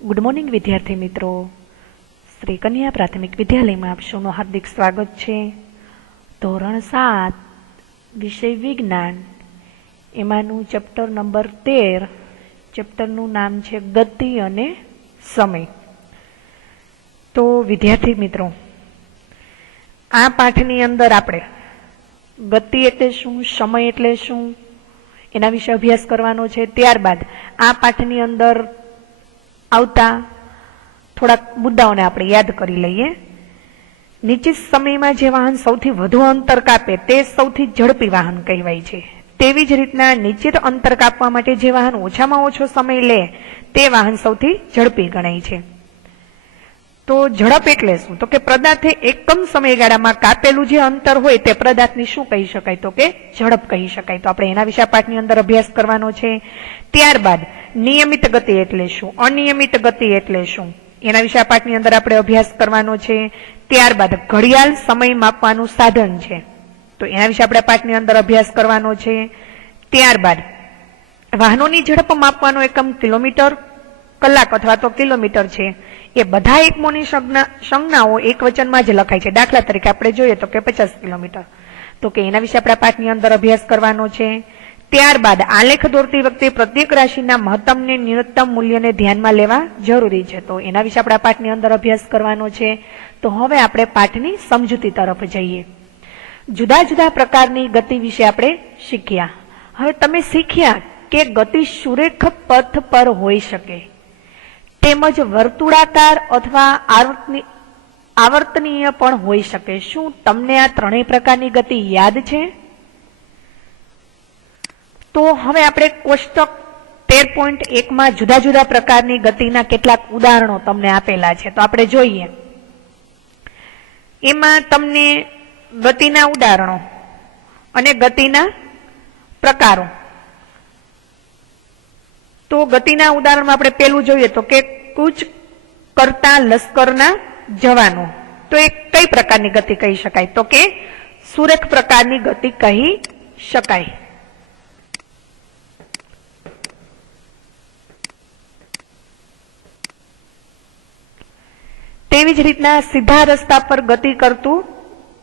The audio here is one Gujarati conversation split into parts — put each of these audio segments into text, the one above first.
ગુડ મોર્નિંગ વિદ્યાર્થી મિત્રો, શ્રી કન્યા પ્રાથમિક વિદ્યાલયમાં આપ સૌનું હાર્દિક સ્વાગત છે. ધોરણ 7 વિષય વિજ્ઞાન, એમાંનું ચેપ્ટર નંબર 13, ચેપ્ટરનું નામ છે ગતિ અને સમય. તો વિદ્યાર્થી મિત્રો, આ પાઠની અંદર આપણે ગતિ એટલે શું, સમય એટલે શું, એના વિશે અભ્યાસ કરવાનો છે. ત્યારબાદ આ પાઠની અંદર આવતા થોડાક મુદ્દાઓને આપણે યાદ કરી લઈએ. નિશ્ચિત સમયમાં જે વાહન સૌથી વધુ અંતર કાપે તે સૌથી ઝડપી વાહન કહેવાય છે. તેવી જ રીતના નિશ્ચિત અંતર કાપવા માટે જે વાહન ઓછામાં ઓછો સમય લે તે વાહન સૌથી ઝડપી ગણાય છે. તો ઝડપ એટલે શું? તો કે પદાર્થે એકમ સમયગાળામાં કાપેલું જે અંતર હોય તે પદાર્થને શું કહી શકાય? તો કે ઝડપ કહી શકાય. તો આપણે એના વિશે આ પાઠની અંદર અભ્યાસ કરવાનો છે. ત્યારબાદ નિયમિત ગતિ એટલે શું, અનિયમિત ગતિ એટલે શું, એના વિશે આ પાઠની અંદર આપણે અભ્યાસ કરવાનો છે. ત્યારબાદ ઘડિયાળ સમય માપવાનું સાધન છે, તો એના વિશે આપણે પાઠની અંદર અભ્યાસ કરવાનો છે. ત્યારબાદ વાહનોની ઝડપ માપવાનો એકમ કિલોમીટર, કલાક અથવા તો કિલોમીટર છે. એ બધા એકમોની સંજ્ઞાઓ એક વચનમાં જ લખાય છે. દાખલા તરીકે આપણે જોઈએ તો કે 50 કિલોમીટર, તો કે એના વિશે આપણે પાઠની અંદર અભ્યાસ કરવાનો છે. ત્યારબાદ આલેખ દોરતી વખતે પ્રત્યેક રાશિના મહત્તમ ને ન્યૂનતમ મૂલ્યને ધ્યાનમાં લેવા જરૂરી છે, તો એના વિશે આપણે પાઠની અંદર અભ્યાસ કરવાનો છે. તો હવે આપણે પાઠની સમજૂતી તરફ જઈએ. જુદા જુદા પ્રકારની ગતિ વિશે આપણે શીખ્યા. હવે તમે શીખ્યા કે ગતિ સુરેખ પથ પર હોઈ શકે, તેમજ વર્તુળાકાર અથવા આવર્તનીય પણ હોઈ શકે. શું તમને આ ત્રણેય પ્રકારની ગતિ યાદ છે? તો હવે આપણે કોષ્ટક 13.1 માં જુદા જુદા પ્રકારની ગતિના કેટલાક ઉદાહરણો તમને આપેલા છે, તો આપણે જોઈએ. એમાં તમને ગતિના ઉદાહરણો અને ગતિના પ્રકારો. તો ગતિના ઉદાહરણમાં આપણે પેલું જોઈએ તો કે કૂચ કરતા લશ્કરના જવાનો. તો એ કઈ પ્રકારની ગતિ કહી શકાય? તો કે સુરેખ પ્રકારની ગતિ કહી શકાય. તેવી જ રીતના સીધા રસ્તા પર ગતિ કરતું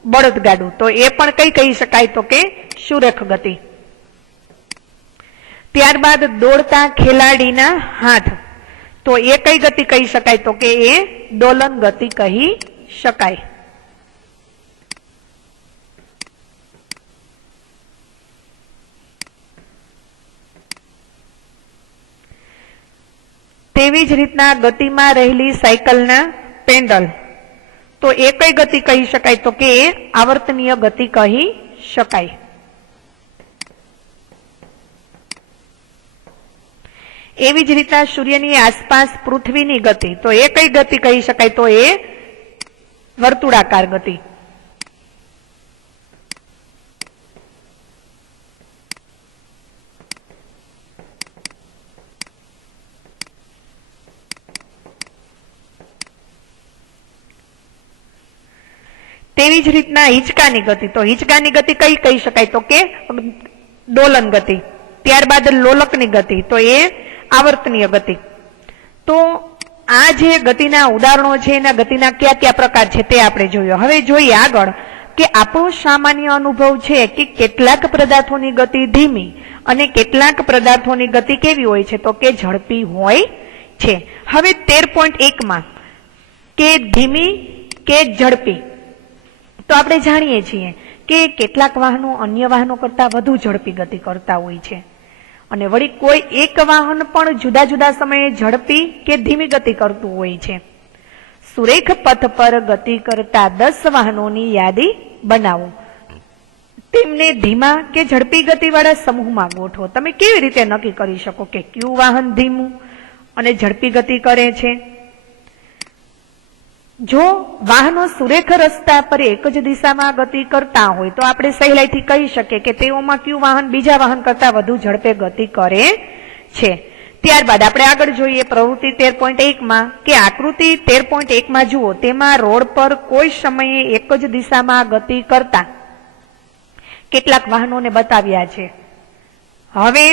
બળદગાડું, તો એ પણ કઈ કહી શકાય? તો કે સુરેખ ગતિ. ત્યારબાદ દોડતા ખેલાડીના હાથ, તો એ કઈ ગતિ કહી શકાય? તો કે એ દોલન ગતિ કહી શકાય. તેવી જ રીતના ગતિમાં રહેલી સાયકલના પેન્ડલ, તો એ કઈ ગતિ કહી શકાય? તો કે એ આવર્તનીય ગતિ કહી શકાય. એવી જ રીતના સૂર્યની આસપાસ પૃથ્વીની ગતિ, તો એ કઈ ગતિ કહી શકાય? તો એ વર્તુળાકાર ગતિ. તેવી જ રીતના હિંચકાની ગતિ, તો હિંચકાની ગતિ કઈ કહી શકાય? તો કે દોલન ગતિ. ત્યારબાદ લોલકની ગતિ, તો એ આવર્તનીય ગતિ. તો આ જે ગતિના ઉદાહરણો છે એના ગતિના કયા કયા પ્રકાર છે તે આપણે જોયું. હવે જોઈએ આગળ કે આપણો સામાન્ય અનુભવ છે કે કેટલાક પદાર્થોની ગતિ ધીમી અને કેટલાક પદાર્થોની ગતિ કેવી હોય છે? તો કે ઝડપી હોય છે. હવે 13.1 માં કે ધીમી કે ઝડપી, તો આપણે જાણીએ છીએ કે કેટલાક વાહનો અન્ય વાહનો કરતા વધુ ઝડપી ગતિ કરતા હોય છે, અને વળી કોઈ એક વાહન પણ જુદા જુદા સમયે ઝડપી કે ધીમી ગતિ કરતું હોય છે. સુરેખ પથ પર ગતિ કરતા 10 વાહનોની યાદી બનાવો. તેમને ધીમા કે ઝડપી ગતિવાળા સમૂહમાં ગોઠવો. તમે કેવી રીતે નક્કી કરી શકો કે કયું વાહન ધીમું અને ઝડપી ગતિ કરે છે? જો વાહનો સુરેખ રસ્તા પર એક જ દિશામાં ગતિ કરતા હોય તો આપણે સહેલાઈથી કહી શકીએ કે તેઓમાં કયું વાહન બીજા વાહન કરતા વધુ ઝડપે ગતિ કરે છે. ત્યારબાદ આપણે આગળ જોઈએ પ્રવૃત્તિ 13.1 માં કે આકૃતિ 13.1 માં જુઓ, તેમાં રોડ પર કોઈ સમયે એક જ દિશામાં ગતિ કરતા કેટલાક વાહનોને બતાવ્યા છે. હવે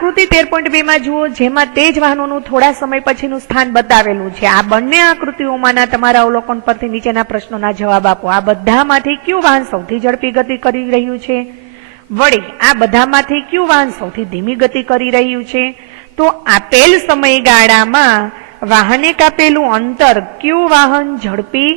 આકૃતિ 13.2 માં જુઓ, જેમાં તેજ વાહનોનું થોડા સમય પછીનું સ્થાન બતાવેલું છે. આ બંને આકૃતિઓમાંના તમારા અવલોકન પરથી નીચેના પ્રશ્નોના જવાબ આપો. આ બધામાંથી કયું વાહન સૌથી ઝડપી ગતિ કરી રહ્યું છે? વળી આ બધામાંથી કયું વાહન સૌથી ધીમી ગતિ કરી રહ્યું છે? તો આપેલ સમયગાળામાં વાહને કાપેલું અંતર કયું વાહન ઝડપી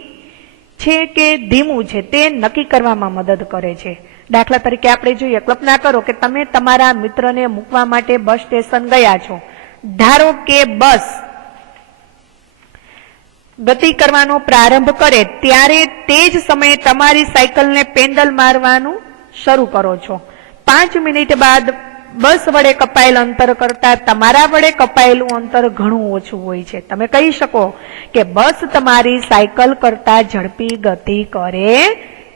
છે કે ધીમું છે તે નક્કી કરવામાં મદદ કરે છે. દાખલા તરીકે આપણે જોઈએ, કલ્પના કરો કે તમે તમારા મિત્રને મૂકવા માટે બસ સ્ટેશન ગયા છો. ધારો કે બસ ગતિ કરવાનો પ્રારંભ કરે ત્યારે તે જ સમયે તમારી સાયકલને પેન્ડલ મારવાનું શરૂ કરો છો. 5 મિનિટ બાદ બસ વડે કપાયેલ અંતર કરતા તમારા વડે કપાયેલું અંતર ઘણું ઓછું હોય છે. તમે કહી શકો કે બસ તમારી સાયકલ કરતા ઝડપી ગતિ કરે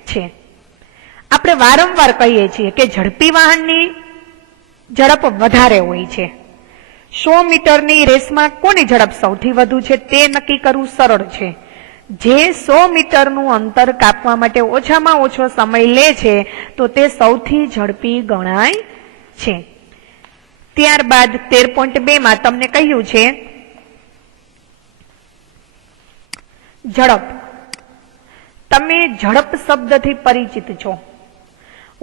છે. આપણે વારંવાર કહીએ છીએ કે ઝડપી વાહનની ઝડપ વધારે હોય છે. 100 મીટરની રેસમાં કોની ઝડપ સૌથી વધુ છે તે નક્કી કરવું સરળ છે. જે 100 મીટરનું અંતર કાપવા માટે ઓછામાં ઓછો સમય લે છે તો તે સૌથી ઝડપી ગણાય છે. ત્યારબાદ 13.2 માં તમને કહ્યું છે ઝડપ. તમે ઝડપ શબ્દથી પરિચિત છો.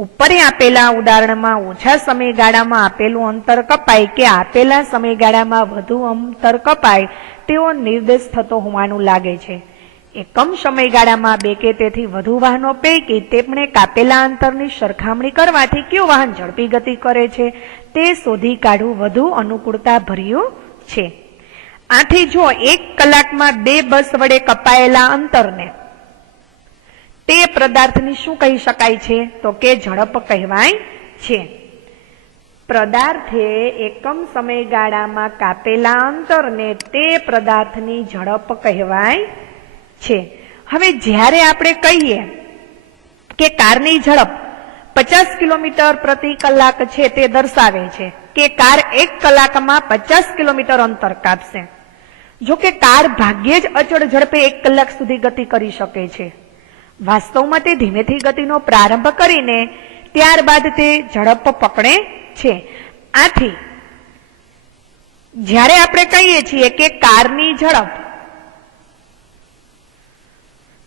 ઉપર આપેલા ઉદાહરણમાં ઓછા સમયગાળામાં આપેલું અંતર કપાય કે આપેલા સમયગાળામાં વધુ અંતર કપાય તેવો નિર્દેશ થતો હોવાનું લાગે છે. એકમ સમયગાળામાં 2 કે તેથી વધુ વાહનો પૈકી તેમણે કાપેલા અંતરની સરખામણી કરવાથી કયું વાહન ઝડપી ગતિ કરે છે તે શોધી કાઢવું વધુ અનુકૂળતા ભર્યું છે. આથી જો 1 કલાકમાં 2 બસ વડે કપાયેલા અંતરને તે પદાર્થની શું કહી શકાય છે? તો કે ઝડપ કહેવાય છે. પદાર્થે એકમ સમયગાળામાં કાપેલા અંતરને તે પદાર્થની ઝડપ કહેવાય છે. હવે જ્યારે આપણે કહીએ કે કારની ઝડપ 50 કિલોમીટર પ્રતિ કલાક છે તે દર્શાવે છે કે કાર 1 કલાકમાં 50 કિલોમીટર અંતર કાપશે. જો કે કાર ભાગ્યે જ અચળ ઝડપે 1 કલાક સુધી ગતિ કરી શકે છે. વાસ્તવમાં તે ધીમેથી ગતિનો પ્રારંભ કરીને ત્યારબાદ તે ઝડપ પકડે છે. આથી જ્યારે આપણે કહીએ છીએ કે કારની ઝડપ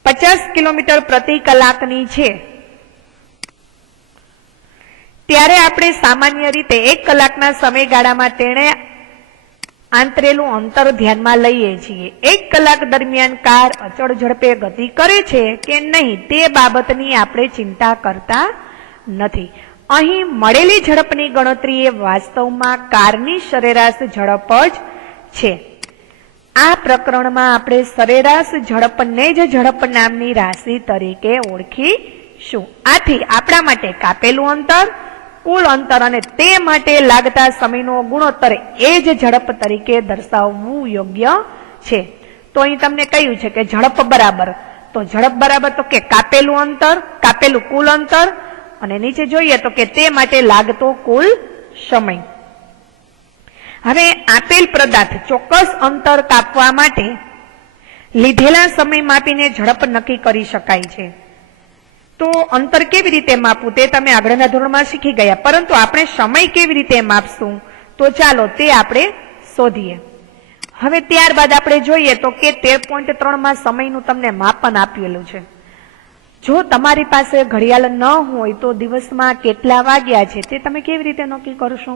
50 કિલોમીટર પ્રતિ કલાકની છે ત્યારે આપણે સામાન્ય રીતે 1 કલાકના સમયગાળામાં તેણે આંતરેલું અંતર ધ્યાનમાં લઈએ છીએ. 1 કલાક દરમિયાન કાર અચળ ઝડપે ગતિ કરે છે કે નહીં તે બાબતની આપણે ચિંતા કરતા નથી. અહીં મળેલી ઝડપની ગણતરી એ વાસ્તવમાં કારની સરેરાશ ઝડપ જ છે. આ પ્રકરણમાં આપણે સરેરાશ ઝડપને જ ઝડપ નામની રાશિ તરીકે ઓળખીશું. આથી આપણા માટે કાપેલું અંતર, કુલ અંતર અને તે માટે લાગતા સમયનો ગુણોત્તર એ જ ઝડપ તરીકે દર્શાવવું યોગ્ય છે. તો અહીં તમને કહ્યું છે કે ઝડપ બરાબર, તો ઝડપ બરાબર તો કે કાપેલું અંતર, કાપેલું કુલ અંતર અને નીચે જોઈએ તો કે તે માટે લાગતો કુલ સમય. હવે આપેલ પદાર્થ ચોક્કસ અંતર કાપવા માટે લીધેલા સમય માપીને ઝડપ નક્કી કરી શકાય છે. તો અંતર કેવી રીતે માપવું તે તમે આગળના ધોરણમાં શીખી ગયા, પરંતુ આપણે સમય કેવી રીતે માપશું તો ચાલો તે આપણે શોધીએ. હવે ત્યારબાદ આપણે જોઈએ તો કે 13.3 માં સમયનું તમને માપન આપેલું છે. જો તમારી પાસે ઘડિયાળ ન હોય તો દિવસમાં કેટલા વાગ્યા છે તે તમે કેવી રીતે નક્કી કરશો?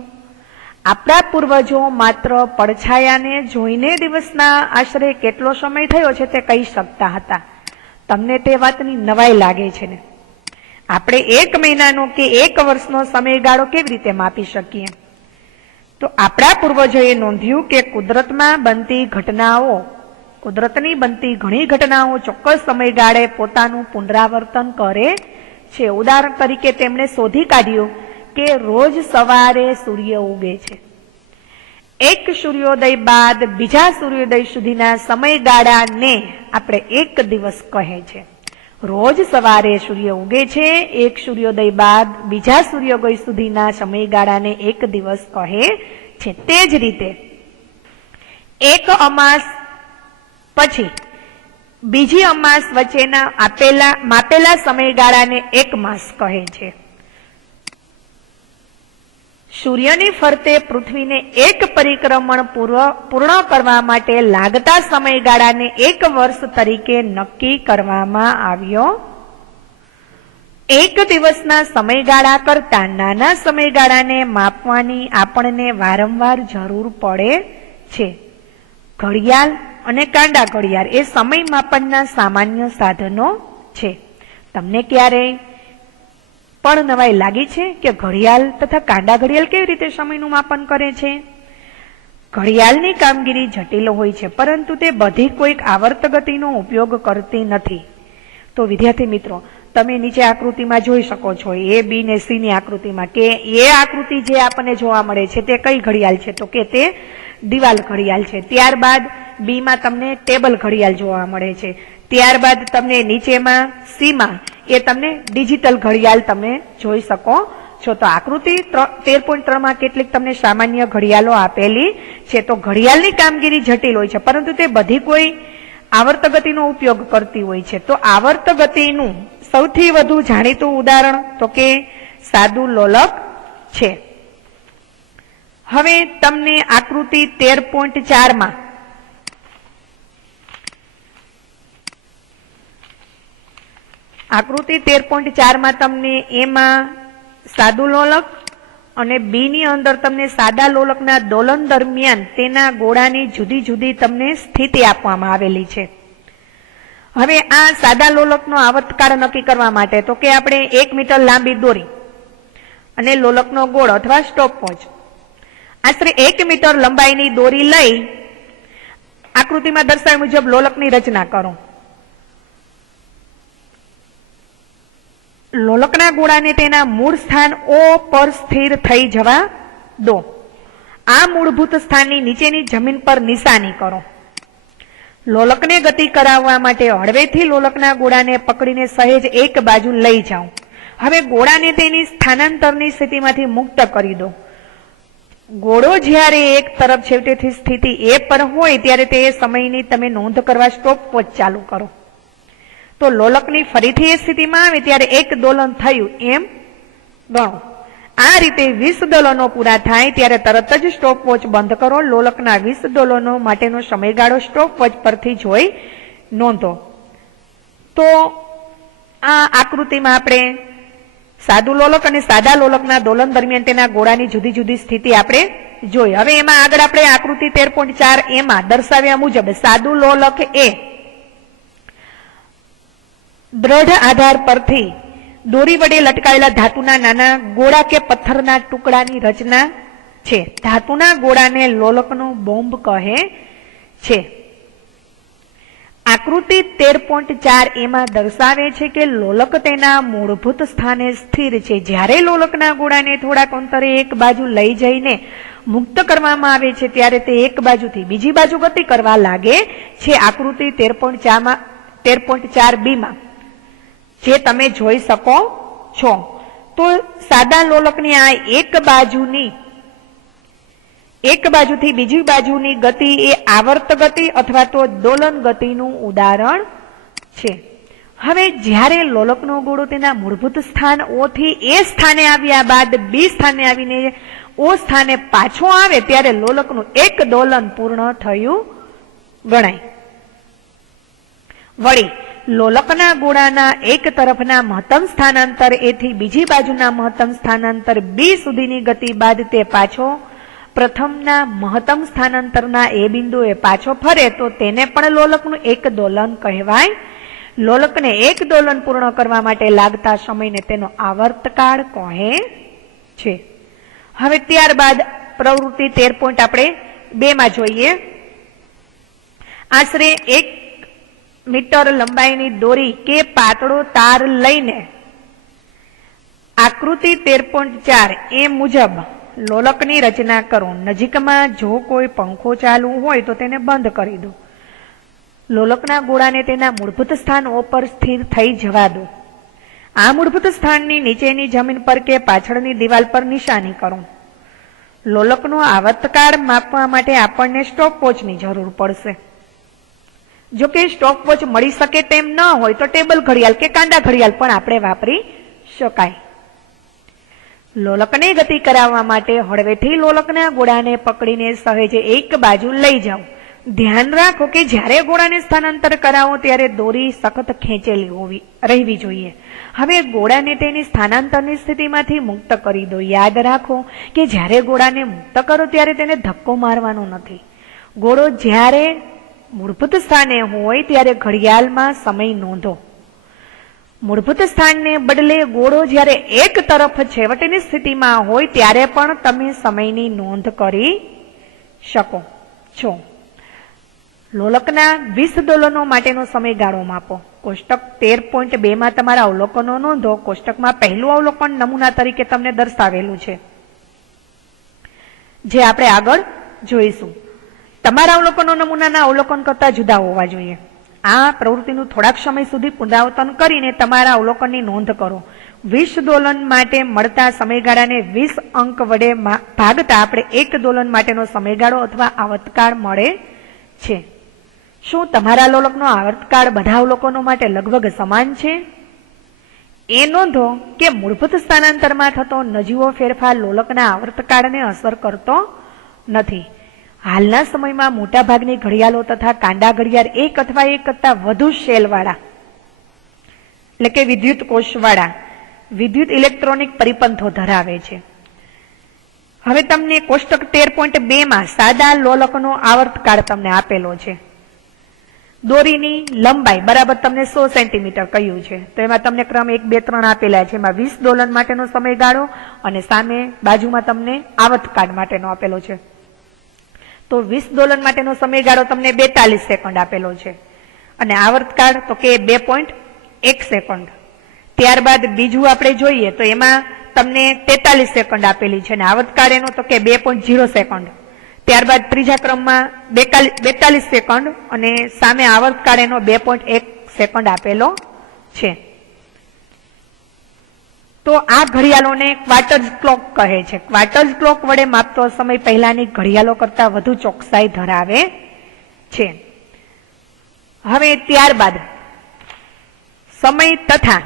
આપણા પૂર્વજો માત્ર પડછાયાને જોઈને દિવસના આશરે કેટલો સમય થયો છે તે કહી શકતા હતા. તમને તે વાતની નવાઈ લાગે છે ને? આપણે 1 મહિનાનો કે 1 વર્ષનો સમયગાળો કેવી રીતે માપી શકીએ? તો આપણા પૂર્વજોએ નોંધ્યું કે કુદરતની બનતી ઘણી ઘટનાઓ ચોક્કસ સમયગાળે પોતાનું પુનરાવર્તન કરે છે. ઉદાહરણ તરીકે તેમણે શોધી કાઢ્યું કે રોજ સવારે સૂર્ય ઉગે છે. એક સૂર્યોદય બાદ બીજા સૂર્યોદય સુધીના સમયગાળાને આપણે 1 દિવસ કહે છે. રોજ સવારે સૂર્ય ઉગે છે, એક સૂર્યોદય બાદ બીજા સૂર્યોદય સુધીના સમયગાળાને 1 દિવસ કહે છે. તે જ રીતે 1 અમાસ પછી બીજી અમાસ વચ્ચેના માપેલા સમયગાળાને 1 માસ કહે છે. સૂર્યની ફરતે પૃથ્વીને એક પરિક્રમણ પૂર્ણ કરવા માટે લાગતા સમયગાળાને 1 વર્ષ તરીકે નક્કી કરવામાં આવ્યો. એક દિવસના સમયગાળા કરતા નાના સમયગાળાને માપવાની આપણને વારંવાર જરૂર પડે છે. ઘડિયાળ અને કાંડા ઘડિયાળ એ સમય માપનના સામાન્ય સાધનો છે. તમને ક્યારેય પણ નવાઈ લાગી છે કે ઘડિયાળ તથા કાંડા ઘડિયાળ કેવી રીતે સમયનું માપન કરે છે? ઘડિયાળની કામગીરી જટિલ હોય છે, પરંતુ તે બધી કોઈક આવર્ત ગતિનો ઉપયોગ કરતી નથી. તો વિદ્યાર્થી મિત્રો, તમે નીચે આકૃતિમાં જોઈ શકો છો, એ બી ને સી ની આકૃતિમાં, કે એ આકૃતિ જે આપણને જોવા મળે છે તે કઈ ઘડિયાળ છે? તો કે તે દિવાલ ઘડિયાળ છે. ત્યારબાદ બી માં તમને ટેબલ ઘડિયાળ જોવા મળે છે. ત્યારબાદ તમને નીચેમાં સી માં એ તમને ડિજિટલ ઘડિયાળ તમે જોઈ શકો છો. તો આકૃતિ 13.3 માં કેટલીક તમને સામાન્ય ઘડિયાળો આપેલી છે. તો ઘડિયાળની કામગીરી જટિલ હોય છે, પરંતુ તે બધી કોઈ આવર્ત ગતિનો ઉપયોગ કરતી હોય છે. તો આવર્ત ગતિનું સૌથી વધુ જાણીતું ઉદાહરણ તો કે સાદું લોલક છે. હવે તમને આકૃતિ 13.4 માં આકૃતિ 13.4 માં તમને એમાં સાદું લોલક અને બી ની અંદર તમને સાદા લોલકના દોલન દરમિયાન તેના ગોળાની જુદી જુદી તમને સ્થિતિ આપવામાં આવેલી છે. હવે આ સાદા લોલકનો આવર્તકાળ નક્કી કરવા માટે તો કે આપણે 1 મીટર લાંબી દોરી અને લોલકનો ગોળ અથવા સ્ટોપવોચ, આશરે 1 મીટર લંબાઈની દોરી લઈ આકૃતિમાં દર્શાવ્યા મુજબ લોલકની રચના કરો. લોલકના ગોળાને તેના મૂળ સ્થાન O પર સ્થિર થઈ જવા દો. આ મૂળભૂત સ્થાનની નીચેની જમીન પર નિશાની કરો. લોલકને ગતિ કરાવવા માટે હળવેથી લોલકના ગોળાને પકડીને સહેજ એક બાજુ લઈ જાઓ. હવે ગોળાને તેની સ્થાનાંતરની સ્થિતિમાંથી મુક્ત કરી દો. ગોળો જ્યારે એક તરફ છેવટેથી સ્થિતિ A પર હોય ત્યારે તે સમયની તમે નોંધ કરવા સ્ટોપવોચ ચાલુ કરો. તો લોલકની ફરીથી એ સ્થિતિમાં આવે ત્યારે 1 દોલન થયું એમ ગણો. આ રીતે 20 દોલનો પૂરા થાય ત્યારે તરત જ સ્ટોપવોચ બંધ કરો. લોલકના 20 દોલનો માટેનો સમયગાળો સ્ટોપવોચ પરથી જોઈ નોંધો. તો આ આકૃતિમાં આપણે સાદું લોલક અને સાદા લોલકના દોલન દરમિયાન તેના ગોળાની જુદી જુદી સ્થિતિ આપણે જોઈ. હવે એમાં આગળ આપણે આકૃતિ 13.4 એમાં દર્શાવ્યા મુજબ સાદું લોલક એ દ્રઢ આધાર પરથી દોરી વડે લટકાયેલા ધાતુના નાના ગોળા કે પથ્થરના ટુકડાની રચના છે. ધાતુના ગોળાને લોલકનો બોમ્બ કહે છે. આકૃતિ 13.4 એમાં દર્શાવે છે કે લોલક તેના મૂળભૂત સ્થાને સ્થિર છે. જ્યારે લોલકના ગોળાને થોડાક અંતરે એક બાજુ લઈ જઈને મુક્ત કરવામાં આવે છે ત્યારે તે એક બાજુથી બીજી બાજુ ગતિ કરવા લાગે છે. આકૃતિ 13.4 બી માં જે તમે જોઈ શકો છો. તો સાદા લોલકની આ એક બાજુથી બીજી બાજુની ગતિ એ આવર્ત ગતિ અથવા તો દોલન ગતિનું ઉદાહરણ છે. હવે જ્યારે લોલકનો ગોળો તેના મૂળભૂત સ્થાન O થી એ સ્થાને આવ્યા બાદ બી સ્થાને આવીને O સ્થાને પાછો આવે ત્યારે લોલકનું 1 દોલન પૂર્ણ થયું ગણાય. વળી લોલકના ગોળાના એક તરફના મહત્તમ સ્થાનાંતર A થી બીજી બાજુના મહત્તમ સ્થાનાંતર B સુધીની ગતિ બાદ તે પાછો પ્રથમના મહત્તમ સ્થાનાંતરના A બિંદુએ પાછો ફરે તો તેને પણ લોલકનું 1 દોલન કહેવાય. લોલકને 1 દોલન પૂર્ણ કરવા માટે લાગતા સમયને તેનો આવર્તકાળ કહે છે. હવે ત્યારબાદ પ્રવૃત્તિ 13 આપણે 2 માં જોઈએ. આશરે 1 મીટર લંબાઈની દોરી કે પાતળો તાર લઈને આકૃતિ 13.4 એ મુજબ લોલકની રચના કરો. નજીકમાં જો કોઈ પંખો ચાલુ હોય તો તેને બંધ કરી દો. લોલકના ગોળાને તેના મૂળભૂત સ્થાન O પર સ્થિર થઈ જવા દો. આ મૂળભૂત સ્થાનની નીચેની જમીન પર કે પાછળની દિવાલ પર નિશાની કરો. લોલકનો આવર્તકાળ માપવા માટે આપણને સ્ટોપવોચની જરૂર પડશે. જો કે સ્ટોપવોચ મળી શકે તેમ ન હોય તો ટેબલ ઘડિયાળ કે કાંડા ઘડિયાળ પણ આપણે વાપરી શકાય. લોલકને ગતિ કરાવવા માટે હળવેથી લોલકના ગોળાને પકડીને સહેજે એક બાજુ લઈ જાઓ. ધ્યાન રાખો કે જ્યારે ગોળાને સ્થાનાંતર કરાવો ત્યારે દોરી સખત ખેંચેલી રહેવી જોઈએ. હવે ગોળાને તેની સ્થાનાંતરની સ્થિતિમાંથી મુક્ત કરી દો. યાદ રાખો કે જ્યારે ગોળાને મુક્ત કરો ત્યારે તેને ધક્કો મારવાનો નથી. ગોળો જ્યારે મૂળભૂત સ્થાને હોય ત્યારે ઘડિયાળમાં સમય નોંધો. મૂળભૂત સ્થાનને બદલે ગોળો જ્યારે એક તરફ છેવટેની સ્થિતિમાં હોય ત્યારે પણ તમે સમયની નોંધ કરી શકો છો. લોલકના 20 દોલનો માટેનો સમયગાળો માપો. કોષ્ટક 13.2 માં તમારા અવલોકનો નોંધો. કોષ્ટકમાં પહેલું અવલોકન નમૂના તરીકે તમને દર્શાવેલું છે, જે આપણે આગળ જોઈશું. તમારા અવલોકનો નમૂનાના અવલોકન કરતા જુદા હોવા જોઈએ. આ પ્રવૃત્તિનું થોડાક સમય સુધી પુનરાવર્તન કરીને તમારા અવલોકનની નોંધ કરો. 20 દોલન માટે મળતા સમયગાળાને 20 અંક વડે ભાગતા આપણે 1 દોલન માટેનો સમયગાળો અથવા આવર્તકાળ મળે છે. શું તમારા લોલકનો આવર્તકાળ બધા અવલોકનો માટે લગભગ સમાન છે? એ નોંધો કે મૂળભૂત સ્થાનાંતરમાં થતો નજીવો ફેરફાર લોલકના આવર્તકાળને અસર કરતો નથી. હાલના સમયમાં મોટાભાગની ઘડિયાળો તથા કાંડા ઘડિયાળ એક અથવા એક કરતા વધુ શેલવાળા એટલે કે વિદ્યુત કોષવાળા વિદ્યુત ઇલેક્ટ્રોનિક પરિપંથો ધરાવે છે. હવે તમને કોષ્ટક 13.2 માં સાદા લોલકનો આવર્તકાળ તમને આપેલો છે. દોરીની લંબાઈ બરાબર તમને 100 સેન્ટીમીટર કહ્યું છે, તો એમાં તમને ક્રમ 1, 2, 3 આપેલા છે. એમાં 20 દોલન માટેનો સમયગાળો અને સામે બાજુમાં તમને આવર્તકાળ માટેનો આપેલો છે. તો 20 દોલન માટેનો સમયગાળો તમને 42 સેકન્ડ આપેલો છે અને આવર્તકાળ તો કે 2.1 સેકન્ડ. ત્યારબાદ બીજું આપણે જોઈએ તો એમાં તમને 43 સેકન્ડ આપેલી છે અને આવર્તકાળ એનો તો કે 2.0 સેકન્ડ. ત્યારબાદ ત્રીજા ક્રમમાં 42 સેકન્ડ અને સામે આવર્તકાળ એનો 2.1 સેકન્ડ આપેલો છે. તો આ ઘડિયાળોને ક્વાર્ટર્સ ક્લોક કહે છે. ક્વાર્ટર્સ ક્લોક વડે માપતો સમય પહેલાની ઘડિયાળો કરતા વધુ ચોકસાઈ ધરાવે છે. હવે ત્યારબાદ સમય તથા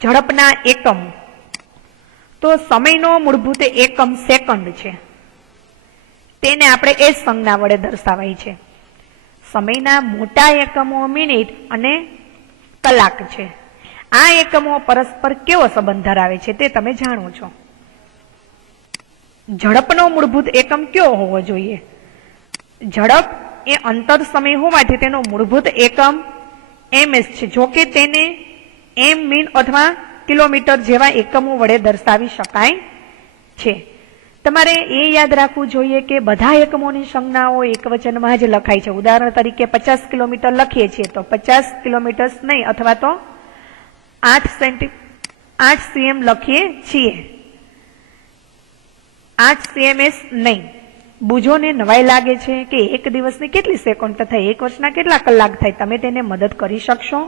ઝડપના એકમ. તો સમયનો મૂળભૂત એકમ સેકન્ડ છે, તેને આપણે એ સંજ્ઞા વડે દર્શાવાય છે. સમયના મોટા એકમો મિનિટ અને કલાક છે. આ એકમો પરસ્પર કેવો સંબંધ ધરાવે છે તે તમે જાણો છો. ઝડપનો મૂળભૂત એકમ કયો હોવો જોઈએ? ઝડપ એ અંતર સમય હોવાથી તેનો મૂળભૂત એકમ ms છે. જો કે તેને એમ મીન અથવા કિલોમીટર જેવા એકમો વડે દર્શાવી શકાય છે. તમારે એ યાદ રાખવું જોઈએ કે બધા એકમોની સંજ્ઞાઓ એકવચનમાં જ લખાય છે. ઉદાહરણ તરીકે 50 કિલોમીટર લખીએ છીએ તો 50 કિલોમીટર નહીં, અથવા તો 8 cm લખીએ છીએ, 8 cms નહીં. બુજોને નવાઈ લાગે છે કે એક દિવસની કેટલી સેકન્ડ તથા એક વર્ષના કેટલા કલાક થાય? તમે તેને મદદ કરી શકશો?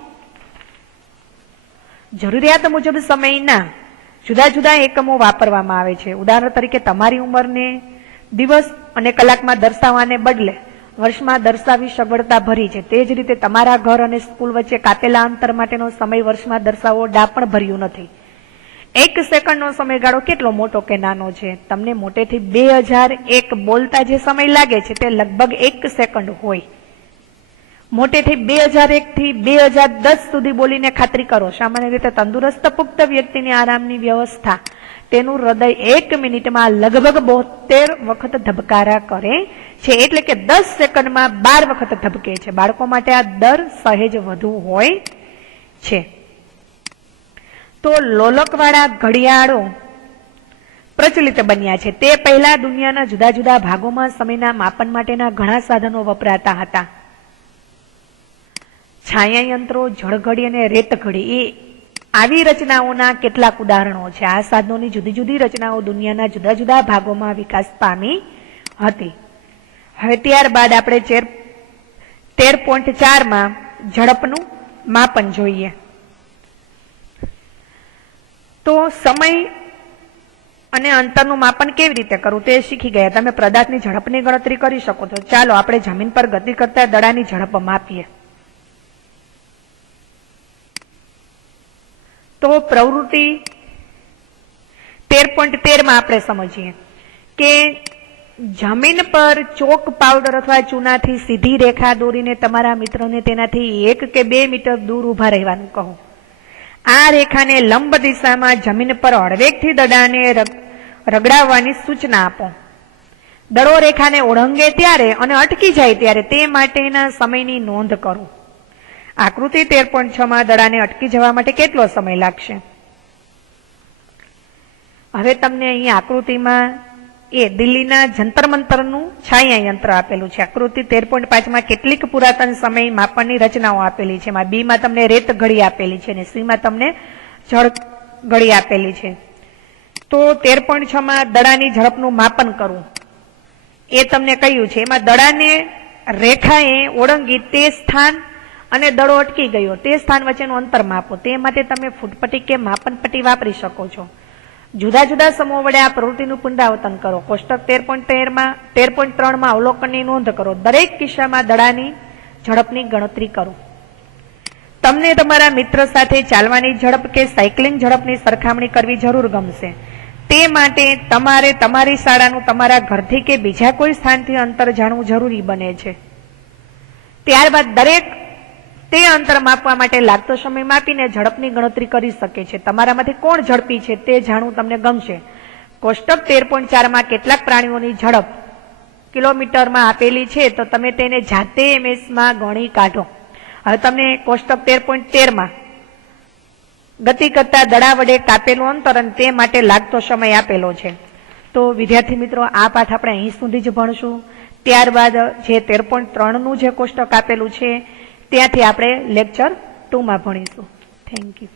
જરૂરિયાત મુજબ સમયના જુદા જુદા એકમો વાપરવામાં આવે છે. ઉદાહરણ તરીકે તમારી ઉંમરને દિવસ અને કલાકમાં દર્શાવવાને બદલે વર્ષમાં દર્શાવી સગવડતા ભરી છે. તે જ રીતે તમારા ઘર અને સ્કૂલ વચ્ચે કાપેલા અંતર માટેનો સમય વર્ષમાં દર્શાવવો ડાપણ ભર્યું નથી. 1 સેકન્ડનો સમયગાળો કેટલો મોટો કે નાનો છે? તમને મોટેથી 2001 બોલતા જે સમય લાગે છે તે લગભગ 1 સેકન્ડ હોય. મોટેથી 2001 થી 2010 સુધી બોલીને ખાતરી કરો. સામાન્ય રીતે તંદુરસ્ત પુખ્ત વ્યક્તિની આરામની વ્યવસ્થા તેનું હૃદય 1 મિનિટમાં લગભગ 72 વખત ધબકારા કરે છે, એટલે કે 10 સેકન્ડમાં 12 વખત ધબકે છે. બાળકો માટે આ દર સહેજ વધુ હોય છે. તો લોલકવાળા ઘડિયાળો પ્રચલિત બન્યા છે. તે પહેલા દુનિયાના જુદા જુદા ભાગોમાં સમયના માપન માટેના ઘણા સાધનો વપરાતા હતા. છાયાયંત્રો, જળઘડી અને રેતઘડી એ આવી રચનાઓના કેટલાક ઉદાહરણો છે. આ સાધનોની જુદી જુદી રચનાઓ દુનિયાના જુદા જુદા ભાગોમાં વિકાસ પામી હતી. હવે ત્યારબાદ આપણે 13.4 માં ઝડપનું માપન જોઈએ. તો સમય અને અંતરનું માપન કેવી રીતે કરવું તે શીખી ગયા. તમે પદાર્થની ઝડપની ગણતરી કરી શકો છો. ચાલો આપણે જમીન પર ગતિ કરતા દડાની ઝડપ માપીએ. તો પ્રવૃત્તિ 13.13 માં આપણે સમજીએ કે જમીન પર ચોક પાવડર અથવા ચૂનાથી સીધી રેખા દોરીને તમારા મિત્રને તેનાથી 1 કે 2 મીટર દૂર ઉભા રહેવાનું કહો. આ રેખાને લંબ દિશામાં જમીન પર હળવેકથી દડાને રગડાવવાની સૂચના આપો. દડો રેખાને ઓળંગે ત્યારે અને અટકી જાય ત્યારે તે માટેના સમયની નોંધ કરો. આકૃતિ 13.6 માં દડાને અટકી જવા માટે કેટલો સમય લાગશે? હવે તમને અહીં આકૃતિમાં એ દિલ્હીના જંતર મંતરનું છાયા યંત્ર આપેલું છે. આકૃતિ 13.5 માં કેટલીક પુરાતન સમય માપનની રચનાઓ આપેલી છે. એમાં બી માં તમને રેત ઘડી આપેલી છે અને સી માં તમને જળ ઘડી આપેલી છે. તો 13.6 માં દડાની ઝડપનું માપન કરવું એ તમને કહ્યું છે. એમાં દડાને રેખાએ ઓળંગી તે સ્થાન અને દડો અટકી ગયો તે સ્થાન વચ્ચેનું અંતર માપો. તે માટે તમે ફૂટપટ્ટી કે માપન પટ્ટી વાપરી શકો છો. જુદા જુદા સમૂહ વડે આ પ્રવૃત્તિનું પુનરાવર્તન કરો. કોષ્ટક 13.3 માં અવલોકનની નોંધ કરો. દરેક કિસ્સામાં દડાની ઝડપની ગણતરી કરો. તમને તમારા મિત્ર સાથે ચાલવાની ઝડપ કે સાયકલિંગ ઝડપની સરખામણી કરવી જરૂર ગમશે. તે માટે તમારે તમારી શાળાનું તમારા ઘરથી કે બીજા કોઈ સ્થાનથી અંતર જાણવું જરૂરી બને છે. ત્યારબાદ દરેક તે અંતર માપવા માટે લાગતો સમય માપીને ઝડપની ગણતરી કરી શકે છે. તમારામાંથી કોણ ઝડપી છે તે જાણવું તમને ગમશે. કોષ્ટક 13.4 માં કેટલાક પ્રાણીઓની ઝડપ કિલોમીટરમાં આપેલી છે તો તમે તેને જાતે MS માં ગણી કાઢો. હવે તમને કોષ્ટક 13.13 માં ગતિ કરતા દડા વડે કાપેલું અંતર અને તે માટે લાગતો સમય આપેલો છે. તો વિદ્યાર્થી મિત્રો, આ પાઠ આપણે અહીં સુધી જ ભણશું. ત્યારબાદ જે 13.3 નું જે કોષ્ટક આપેલું છે ત્યાંથી આપણે લેક્ચર 2 માં ભણીશું. Thank you.